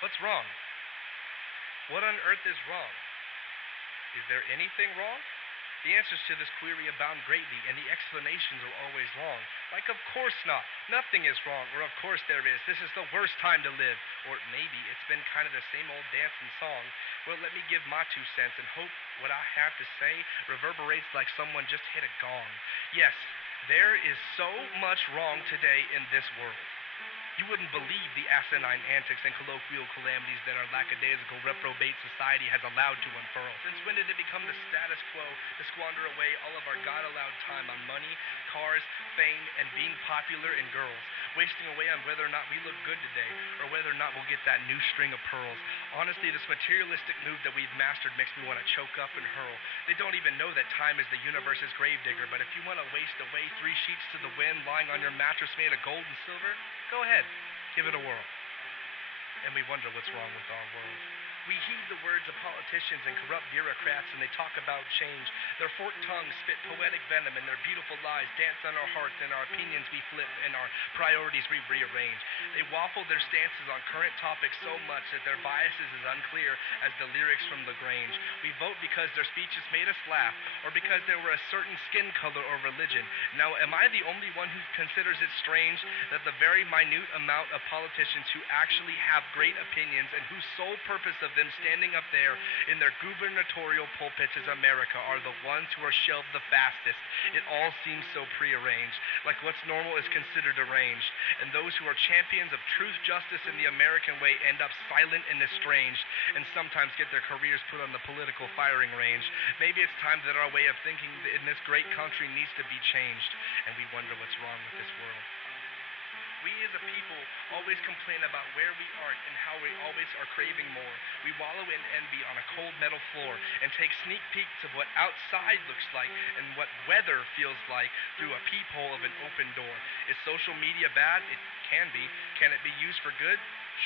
What's wrong? What on earth is wrong? Is there anything wrong? The answers to this query abound greatly, and the explanations are always long. Like, of course not. Nothing is wrong, or of course there is. This is the worst time to live. Or maybe it's been kind of the same old dance and song. Well, let me give my 2 cents and hope what I have to say reverberates like someone just hit a gong. Yes, there is so much wrong today in this world. You wouldn't believe the asinine antics and colloquial calamities that our lackadaisical reprobate society has allowed to unfurl. Since when did it become the status quo to squander away all of our God-allowed time on money, cars, fame, and being popular in girls, wasting away on whether or not we look good today, or whether or not we'll get that new string of pearls? Honestly, this materialistic move that we've mastered makes me want to choke up and hurl. They don't even know that time is the universe's gravedigger, but if you want to waste away 3 sheets to the wind lying on your mattress made of gold and silver, go ahead. Give it a whirl. And we wonder what's wrong with our world. We heed the words of politicians and corrupt bureaucrats, and they talk about change. Their forked tongues spit poetic venom, and their beautiful lies dance on our hearts, and our opinions we flip, and our priorities we rearrange. They waffle their stances on current topics so much that their biases is unclear as the lyrics from LaGrange. We vote because their speeches made us laugh, or because they were a certain skin color or religion. Now, am I the only one who considers it strange that the very minute amount of politicians who actually have great opinions and whose sole purpose of them standing up there in their gubernatorial pulpits as America are the ones who are shelved the fastest? It all seems so prearranged, like what's normal is considered deranged, and those who are champions of truth, justice, and the American way end up silent and estranged, and sometimes get their careers put on the political firing range. Maybe it's time that our way of thinking in this great country needs to be changed, and we wonder what's wrong with this world. We as a people always complain about where we aren't and how we always are craving more. We wallow in envy on a cold metal floor and take sneak peeks of what outside looks like and what weather feels like through a peephole of an open door. Is social media bad? It can be. Can it be used for good?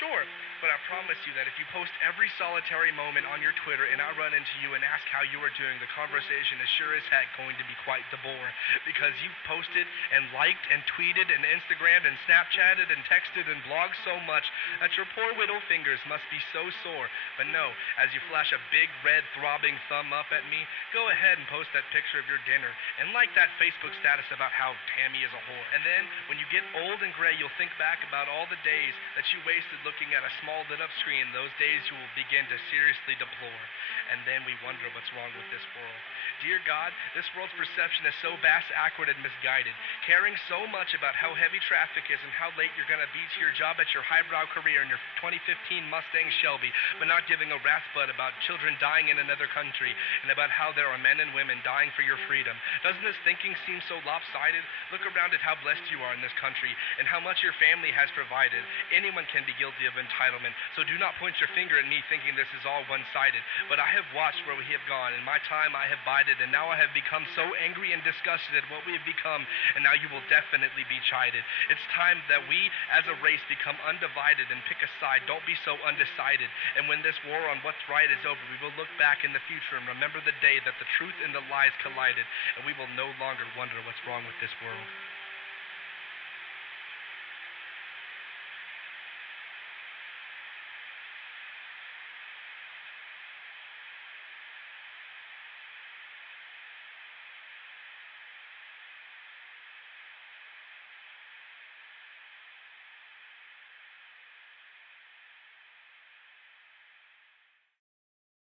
Sure, but I promise you that if you post every solitary moment on your Twitter and I run into you and ask how you are doing, the conversation is sure as heck going to be quite the bore, because you've posted and liked and tweeted and Instagrammed and Snapchatted and texted and blogged so much that your poor whittle fingers must be so sore. But no, as you flash a big red throbbing thumb up at me, go ahead and post that picture of your dinner and like that Facebook status about how Tammy is a whore. And then when you get old and gray, you'll think back about all the days that you wasted looking at a small lit up screen. Those days you will begin to seriously deplore. And then we wonder what's wrong with this world. Dear God, this world's perception is so bass-ackward and misguided, caring so much about how heavy traffic is and how late you're going to be to your job at your highbrow career in your 2015 Mustang Shelby, but not giving a rat's butt about children dying in another country and about how there are men and women dying for your freedom. Doesn't this thinking seem so lopsided? Look around at how blessed you are in this country and how much your family has provided. Anyone can be guilty of entitlement, so do not point your finger at me thinking this is all one-sided. But I have watched where we have gone. In my time I have bided, and now I have become so angry and disgusted at what we have become, and now you will definitely be chided. It's time that we as a race become undivided and pick a side. Don't be so undecided. And when this war on what's right is over, we will look back in the future and remember the day that the truth and the lies collided, and we will no longer wonder what's wrong with this world.